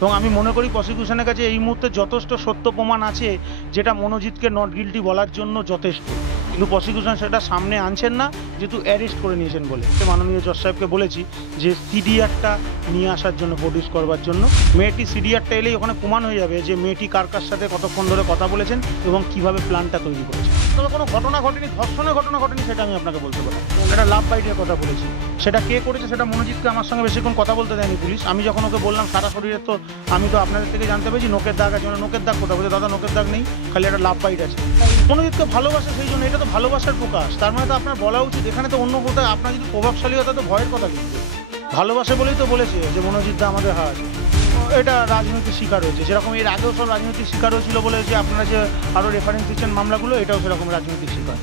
এবং আমি মনে করি প্রসিকিউশনের কাছে এই মুহূর্তে যথেষ্ট সত্য প্রমাণ আছে যেটা মনোজিৎকে নট গিল্টি বলার জন্য যথেষ্ট, কিন্তু প্রসিকিউশন সেটা সামনে আনছেন না যেহেতু অ্যারেস্ট করে নিয়েছেন বলে। মাননীয় জজ সাহেবকে বলেছি যে সিডিআরটা নিয়ে আসার জন্য, প্রডিউস করবার জন্য। মেয়েটি সিডিআরটা এলেই ওখানে প্রমাণ হয়ে যাবে যে মেয়েটি কার কার সাথে কতক্ষণ ধরে কথা বলেছেন এবং কিভাবে প্ল্যানটা তৈরি করেছেন। তবে কোনো ঘটনা ঘটেনি, ধর্ষণের ঘটনা ঘটেনি সেটা আমি আপনাকে বলতে পারি। একটা লাভ বাইটের কথা বলেছি, সেটা কে করেছে সেটা মনোজিৎকে আমার সঙ্গে বেশিক্ষণ কথা বলতে দেয়নি পুলিশ। আমি যখন ওকে বললাম সারা শরীরে, তো আমি তো আপনাদের থেকে জানতে পেরেছি নোকের দাগ আছে, মানে নোকের দাগ কোথাও বলছে দাদা নোকের দাগ নেই, খালি একটা লাভ বাইট আছে। মনোজিৎকে ভালোবাসে সেই জন্য, এটা তো ভালোবাসার প্রকাশ। তার মানে তো আপনার বলা উচিত, এখানে তো অন্য কোথাও আপনার যদি প্রভাবশালী হতো তো ভয়ের কথা, কিন্তু ভালোবাসে বলেই তো বলেছে যে মনোজিৎ দা আমাদের হাত। এটা রাজনৈতিক শিকার হয়েছে, যেরকম এর আগেও সব রাজনৈতিক শিকার হয়েছিল বলে যে আপনারা যে আরও রেফারেন্স দিচ্ছেন মামলাগুলো, এটাও সেরকম রাজনৈতিক শিকার।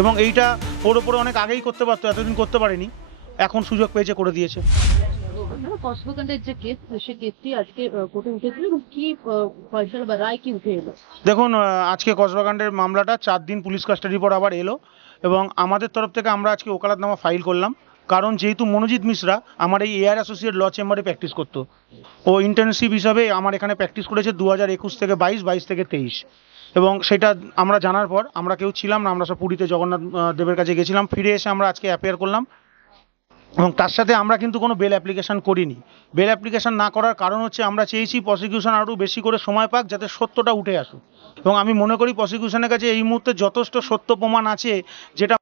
এবং এইটা ওর ওপরে অনেক আগেই করতে পারতো, এতদিন করতে পারেনি, এখন সুযোগ পেয়েছে, করে দিয়েছে। দেখুন, আজকে কসবাকাণ্ডের মামলাটা 4 দিন পুলিশ কাস্টাডির পর আবার এলো এবং আমাদের তরফ থেকে আমরা আজকে ওকালতনামা ফাইল করলাম। কারণ যেহেতু মনোজিৎ মিশ্রা আমার এই এআর অ্যাসোসিয়েট ল চেম্বারে প্র্যাকটিস করতো, ও ইন্টার্নশিপ হিসাবে আমার এখানে প্র্যাকটিস করেছে 2021 থেকে 22 থেকে 23। এবং সেটা আমরা জানার পর আমরা কেউ ছিলাম না, আমরা সব পুরীতে জগন্নাথ দেবের কাছে গেছিলাম। ফিরে এসে আমরা আজকে অ্যাপিয়ার করলাম এবং তার সাথে আমরা কিন্তু কোনো বেল অ্যাপ্লিকেশন করিনি। বেল অ্যাপ্লিকেশন না করার কারণ হচ্ছে আমরা চেয়েছি প্রসিকিউশন আরও বেশি করে সময় পাক যাতে সত্যটা উঠে আসুক। এবং আমি মনে করি প্রসিকিউশনের কাছে এই মুহূর্তে যথেষ্ট সত্য প্রমাণ আছে যেটা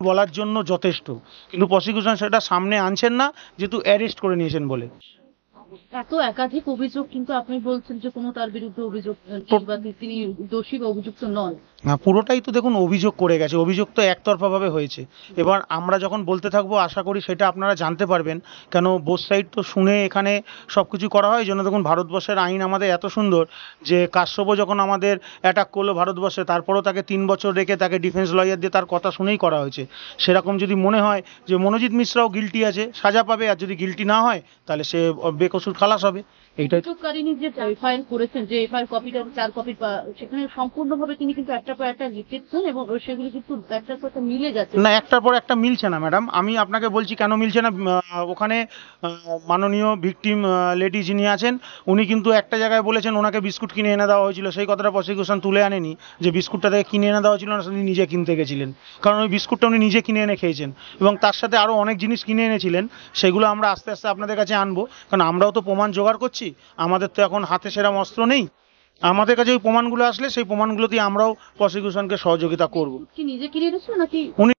বলার জন্য যথেষ্ট, কিন্তু প্রসিকিউশন সেটা সামনে আনছেন না যেহেতু অ্যারেস্ট করে নিয়েছেন বলে। এত একাধিক অভিযোগ, কিন্তু আপনি বলছেন যে কোনো তার বিরুদ্ধে অভিযোগ বা তিনি দোষী বা অভিযুক্ত নন। পুরোটাই তো দেখুন অভিযোগ করে গেছে, অভিযোগ তো একতরফাভাবে হয়েছে। এবার আমরা যখন বলতে থাকবো আশা করি সেটা আপনারা জানতে পারবেন, কেন বোথ সাইড তো শুনে এখানে সব কিছু করা হয়। জন্য দেখুন ভারতবর্ষের আইন আমাদের এত সুন্দর যে কাশ্যপও যখন আমাদের অ্যাটাক করলো ভারতবর্ষে, তারপরেও তাকে 3 বছর রেখে তাকে ডিফেন্স লয়ার দিয়ে তার কথা শুনেই করা হয়েছে। সেরকম যদি মনে হয় যে মনোজিৎ মিশ্রাও গিল্টি আছে, সাজা পাবে, আর যদি গিল্টি না হয় তাহলে সে বেকসুর খালাস হবে। এইটাই অভিযোগকারিনী যে এফআইআর করেছেন, যে এফআইআর কপিটা 4 কপি, সেখানে সম্পূর্ণভাবে তিনি কিন্তু একটার পর একটা লিখেছেন এবং সেগুলো কিন্তু একটার পর একটা মিলে যাচ্ছে না, একটার পর একটা মিলছে না ম্যাডাম। আমি আপনাকে বলছি কেন মিলছে না। ওখানে মাননীয় ভিকটিম লেডি যিনি আছেন উনি কিন্তু একটা জায়গায় বলেছেন ওনাকে বিস্কুট কিনে এনে দেওয়া হয়েছিল, সেই কথাটা প্রসিকিউশন তুলে আনেনি যে বিস্কুটটা থেকে কিনে এনে দেওয়া ছিল না, উনি নিজে কিনতে গেছিলেন। কারণ ওই বিস্কুটটা উনি নিজে কিনে এনে খেয়েছেন এবং তার সাথে আরও অনেক জিনিস কিনে এনেছিলেন। সেগুলো আমরা আস্তে আস্তে আপনাদের কাছে আনবো, কারণ আমরাও তো প্রমাণ জোগাড় করছি, আমাদের তো এখন হাতে সেরকম অস্ত্র নেই। আমাদের কাছে ওই প্রমাণগুলো আসলে সেই প্রমাণগুলো দিয়ে আমরাও প্রসিকিউশনকে সহযোগিতা করব। কি নিজে কিনে এনেছিল নাকি উনি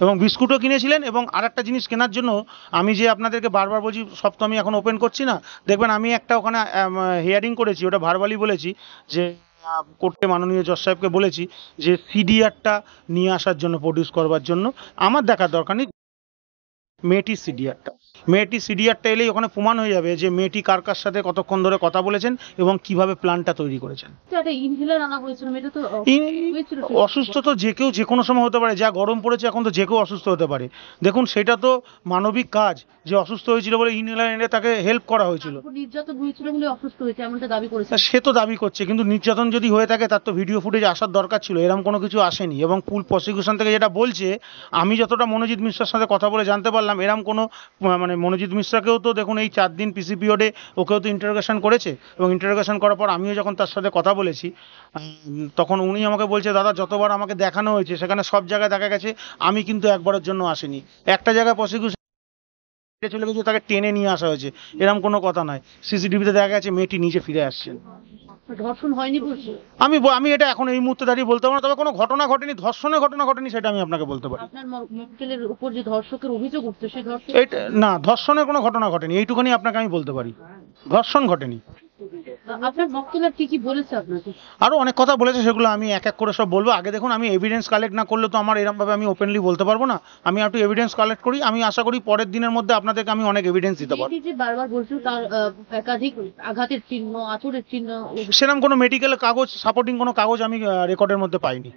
এবং বিস্কুটও কিনেছিলেন। এবং আরেকটা জিনিস কেনার জন্য আমি যে আপনাদেরকে বারবার বলছি, সব তো আমি এখন ওপেন করছি না, দেখবেন আমি একটা ওখানে হিয়ারিং করেছি, ওটা ভার্বালি বলেছি যে কোর্টে মাননীয় জজ সাহেবকে বলেছি যে সিডিআরটা নিয়ে আসার জন্য, প্রডিউস করবার জন্য। আমার দেখার দরকার নেই মেয়েটি সিডিআরটা এলেই ওখানে প্রমাণ হয়ে যাবে যে মেয়েটি কার কার সাথে কতক্ষণ ধরে কথা বলেছেন এবং কিভাবে প্ল্যানটা তৈরি করেছেন। অসুস্থ তো যে কেউ যে কোনো সময় হতে পারে, যা গরম পড়েছে এখন তো যে কেউ অসুস্থ হতে পারে। দেখুন সেটা তো মানবিক কাজ, যে অসুস্থ হয়েছিল বলে ইনহেলার এনে তাকে হেল্প করা হয়েছিল। নির্যাতন হয়েছিল বলে অসুস্থ হয়েছে এমনটা দাবি করেছে। সে তো দাবি করছে, কিন্তু নির্যাতন যদি হয়ে থাকে তার তো ভিডিও ফুটেজ আসার দরকার ছিল, এরকম কোনো কিছু আসেনি। এবং ফুল প্রসিকিউশন থেকে যেটা বলছে, আমি যতটা মনোজিৎ মিশ্রার সাথে কথা বলে জানতে পারলাম, এরকম কোনো মানে মনোজিৎ মিশ্রাকেও তো দেখুন এই 4 দিন পিসি পিরিয়ডে ওকেও তো ইন্টারোগেশন করেছে। এবং ইন্টারোগেশন করার পর আমিও যখন তার সাথে কথা বলেছি তখন উনি আমাকে বলছে দাদা যতবার আমাকে দেখানো হয়েছে সেখানে সব জায়গায় দেখা গেছে আমি কিন্তু একবারের জন্য আসিনি। একটা জায়গায় প্রসিকিউশন চলে গেছে, তাকে টেনে নিয়ে আসা হয়েছে, এরকম কোনো কথা নয়। সিসিটিভিতে দেখা গেছে মেয়েটি নিজে ফিরে আসছেন। ধর্ষণ হয়নি বলছে। আমি এটা এখন এই মুহূর্তে দাঁড়িয়ে বলতে পারবো না, তবে কোনো ঘটনা ঘটেনি, ধর্ষণের ঘটনা ঘটেনি সেটা আমি আপনাকে বলতে পারি। আপনার মক্কেলের উপর যে ধর্ষকের অভিযোগ উঠছে, সেই ধর্ষক না, ধর্ষণের কোনো ঘটনা ঘটেনি, এইটুখানি আপনাকে আমি বলতে পারি, ধর্ষণ ঘটেনি। আপনার মক্কেল কি কি বলেছে আপনাকে? আরো অনেক কথা বলেছে, সেগুলো আমি এক এক করে সব বলবো। আগে দেখুন, আমি এভিডেন্স কালেক্ট না করলে তো আমার এরকম ভাবে আমি ওপেনলি বলতে পারবো না। আমি একটু এভিডেন্স কালেক্ট করি, আমি আশা করি পরের দিনের মধ্যে আপনাদেরকে আমি অনেক এভিডেন্স দিতে পারবো। যে বারবার বলছো তার একাধিক আঘাতের চিহ্ন, আঁচড়ের চিহ্ন, সেরকম কোনো মেডিকেল কাগজ, সাপোর্টিং কোনো কাগজ আমি রেকর্ডের মধ্যে পাইনি।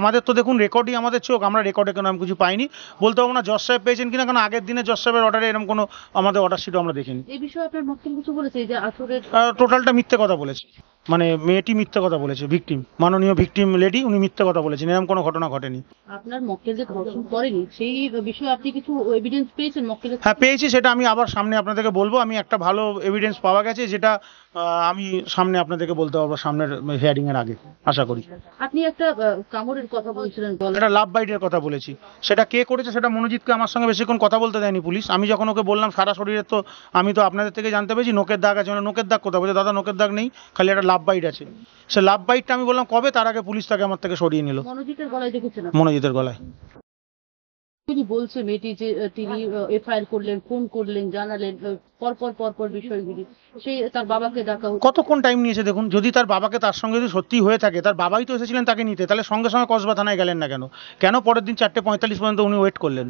আমাদের তো দেখুন রেকর্ডই আমাদের চোখ, আমরা রেকর্ডে কোনো আমি কিছু পাইনি। বলতে পারবো না জজ সাহেব পেয়েছেন কিনা, কারণ আগের দিনে জজ সাহেবের অর্ডারে এরকম কোনো আমাদের অর্ডার শিটও আমরা দেখিনি। এই বিষয়ে আপনার মক্কেল কিছু বলেছে যে আঁচড়ের টোটালটা মিথ্যে কথা বলেছে। মানে মেয়েটি মিথ্যে কথা বলেছে, ভিকটিম, মাননীয় ভিকটিম লেডি, উনি মিথ্যে কথা বলেছেন, এরকম কোনো ঘটনা ঘটেনি। আপনার মক্কেল যে ধর্ষণ করেনি সেই বিষয়ে আপনি কিছু এভিডেন্স পেয়েছেন মক্কেলের? হ্যাঁ পেয়েছি, সেটা আমি আবার সামনে আপনাদেরকে বলবো। আমি একটা ভালো এভিডেন্স পাওয়া গেছে, যেটা আমি সামনে আপনাদেরকে বলতে পারবো সামনের হিয়ারিং এর আগে, আশা করি। আপনি একটা কামড়ের কথা বলছিলেন, একটা লাভ বাইটের কথা বলেছি, সেটা কে করেছে সেটা মনোজিৎকে আমার সঙ্গে বেশিক্ষণ কথা বলতে দেয়নি পুলিশ। আমি যখন ওকে বললাম সারা শরীরে, তো আমি তো আপনাদের থেকে জানতে পেরেছি নোকের দাগ আছে, মানে নোকের দাগ কোথাও, বলছে দাদা নোকের দাগ নেই, খালি একটা লাভ বাইট আছে। সে লাভ বাইটটা আমি বললাম কবে, তার আগে পুলিশ তাকে আমার থেকে সরিয়ে নিল। মনোজিতের গলায় দেখেছেন? মনোজিতের গলায়। তিনি বলছে মেয়েটি যে তিনি এফআইআর করলেন, ফোন করলেন, জানালেন পরপর বিষয়গুলি, সেই তার বাবাকে ডাকা হলো। কতক্ষণ টাইম নিয়েছে দেখুন। যদি তার বাবাকে তার সঙ্গে যদি সত্যি হয়ে থাকে, তার বাবাই তো এসেছিলেন তাকে নিতে, তাহলে সঙ্গে সঙ্গে কসবা থানায় গেলেন না কেন? কেন পরের দিন 4:45 পর্যন্ত উনি ওয়েট করলেন?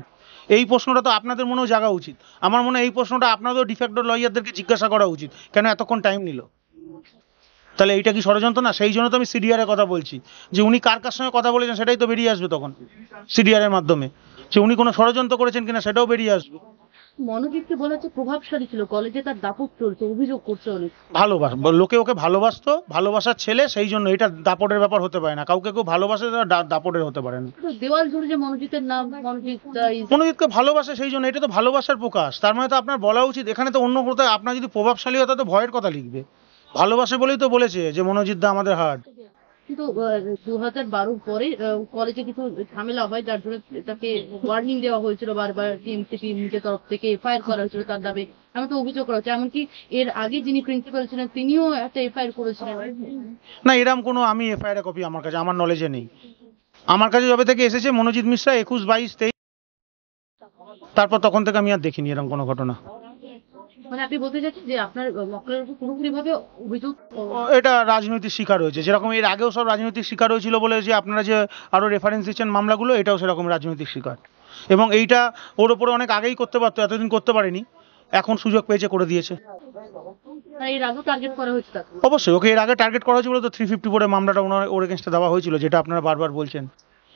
এই প্রশ্নটা তো আপনাদের মনেও জাগা উচিত। আমার মনে হয় এই প্রশ্নটা আপনাদের ডিফেক্টো লয়ারদেরকে জিজ্ঞাসা করা উচিত, কেন এতক্ষণ টাইম নিল। তাহলে এইটা কি ষড়যন্ত্র না? সেই জন্য তো আমি সিডিআর এর কথা বলছি, যে উনি কার কার সঙ্গে কথা বলেছেন সেটাই তো বেরিয়ে আসবে তখন সিডিআর এর মাধ্যমে, যে উনি কোনো ষড়যন্ত্র করেছেন কিনা সেটাও বেরিয়ে আসবে। মনোজিৎকে বলা হচ্ছে প্রভাবশালী ছিল, কলেজে তার দাপট চলছে, অভিযোগ করছে অনেক। লোকে ওকে ভালোবাসতো, ভালোবাসার ছেলে, সেই জন্য এটা দাপটের ব্যাপার হতে পারে না। কাউকে কেউ ভালোবাসে দাপটের হতে পারে না। দেওয়াল জুড়ে যে মনোজিতের নাম, মনোজিৎকে ভালোবাসে সেই জন্য, এটা তো ভালোবাসার প্রকাশ। তার মানে তো আপনার বলা উচিত, এখানে তো অন্য কোথাও আপনার যদি প্রভাবশালী হতো তো ভয়ের কথা লিখবে। ভালোবাসে বলেই তো বলেছে যে মনোজিৎ দা আমাদের হার্ট। কিন্তু 2012 পরে কলেজে কিছু ঝামেলা হয়, যার জন্য তাকে ওয়ার্নিং দেওয়া হয়েছিল বারবার, টিএমসিপি নিজের তরফ থেকে এফআইআর করা হয়েছিল তার দাবি, আমি তো অভিযোগ করা হচ্ছে। এমনকি এর আগে যিনি প্রিন্সিপাল ছিলেন তিনিও একটা এফআইআর করেছিলেন। না, এরকম কোনো আমি এফআইআর কপি আমার কাছে, আমার নলেজে নেই। আমার কাছে যবে থেকে এসেছে মনোজিৎ মিশ্রা 21, 22, 23, তারপর তখন থেকে আমি আর দেখিনি এরকম কোনো ঘটনা। মানে আপনি বলতে চাচ্ছেন যে আপনার মক্কেলের উপর পুরোপুরি ভাবে অভিযোগ? এটা রাজনৈতিক শিকার হয়েছে, যেরকম এর আগেও সব রাজনৈতিক শিকার হয়েছিল বলে যে আপনারা যে আরো রেফারেন্স দিচ্ছেন মামলাগুলো, এটাও সেরকম রাজনৈতিক শিকার। এবং এইটা ওর উপরে অনেক আগেই করতে পারতো, এতদিন করতে পারেনি, এখন সুযোগ পেয়েছে, করে দিয়েছে। এর আগে টার্গেট করা হয়েছে তাকে? অবশ্যই, ওকে এর আগে টার্গেট করা হয়েছিল, তো 354 মামলাটা ওর এগেনস্টে দেওয়া হয়েছিল, যেটা আপনারা বারবার বলছেন।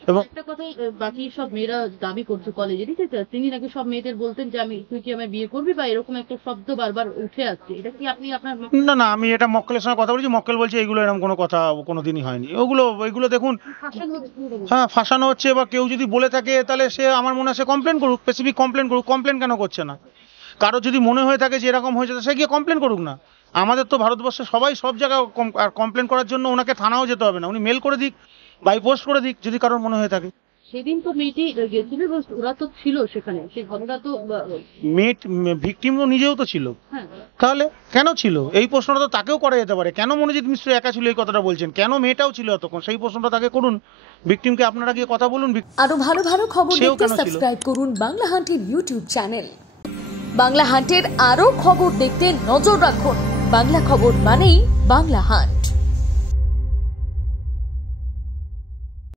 এবং একটা কথাই বাকি সব মেয়েরা দাবি করছে কলেজে, ঠিক আছে, তিনি নাকি সব মেয়েদের বলতেন যে তুই কি আমায় বিয়ে করবি, বা এরকম একটা শব্দ বারবার উঠে আসছে, এটা কি আপনি আপনার? না, আমি এটা মক্কেলের সঙ্গে কথা বলেছি, মক্কেল বলছে এগুলো এরকম কোনো কথা কোনোদিনই হয়নি। এগুলো দেখুন, হ্যাঁ ফাঁসানো হচ্ছে, বা কেউ যদি বলে থাকে তাহলে সে, আমার মনে হয় সে কমপ্লেন করুক, স্পেসিফিক কমপ্লেন করুক। কমপ্লেন কেন করছে না? কারো যদি মনে হয়ে থাকে যে এরকম হয়েছে, সে গিয়ে কমপ্লেন করুক না। আমাদের তো ভারতবর্ষে সবাই সব জায়গায়, আর কমপ্লেন করার জন্য ওনাকে থানাও যেতে হবে না, উনি মেল করে দিক, বাই পোস্ট করে দিক, যদি কারোর মনে হয়ে থাকে। সেদিন তো মেয়েটি গেছিল এবং ওরা তো ছিল সেখানে, সেই ঘটনা তো ভিকটিম তো নিজেও তো ছিল। তাহলে কেন ছিল এই প্রশ্নটা তো তাকেও করা যেতে পারে। কেন মনোজিৎ মিশ্র একা ছিল এই কথাটা বলছেন, কেন মেয়েটাও ছিল এতক্ষণ, সেই প্রশ্নটা তাকে করুন। ভিকটিমকে আপনারা গিয়ে কথা বলুন। আরো ভালো ভালো খবর দেখতে সাবস্ক্রাইব করুন বাংলা হান্টের ইউটিউব চ্যানেল। বাংলা হান্টের আরো খবর দেখতে নজর রাখুন। বাংলা খবর মানেই বাংলা হান্ট।